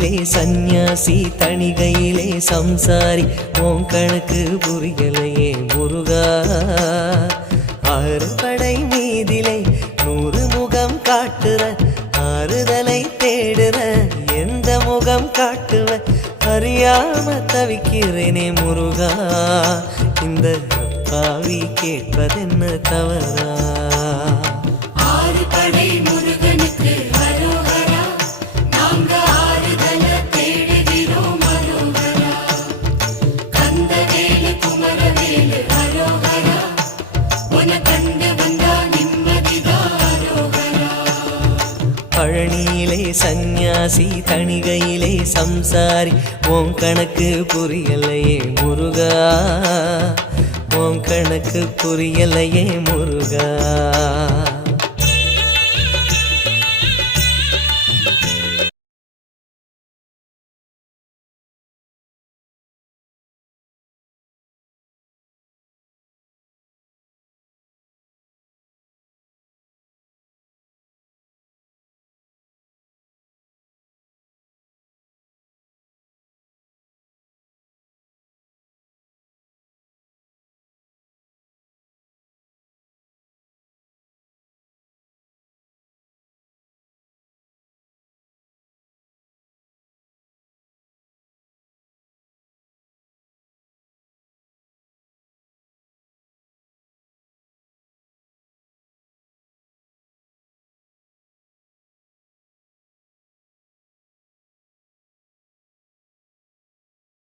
பழனியிலே சந்நியாசி தணிகையிலே சம்சாரி உன் கணக்கு புரியலையே முருகா ஆறு படை மீதிலே 100 முகம் காட்டுற ஆறுதலை தேடுற எந்த முகம் காட்டுவ அறியாம தவிக்கிறேனே முருகா இந்த அப்பாவி கேட்பதென்ன தவறா ஆறு படை முருகனுக்கு அரோகரா நாங்க ஆறுதல தேடுகிறோம் அரோகரா கந்தவேலு குமரவேலு அரோகரா உன கண்டு வந்தா நிம்மதிதான் அரோகரா பழனியிலே சந்நியாசி தணிகையிலே சம்சாரி உன் கணக்கு புரியலையே முருகா உன் கணக்கு புரியலையே முருகா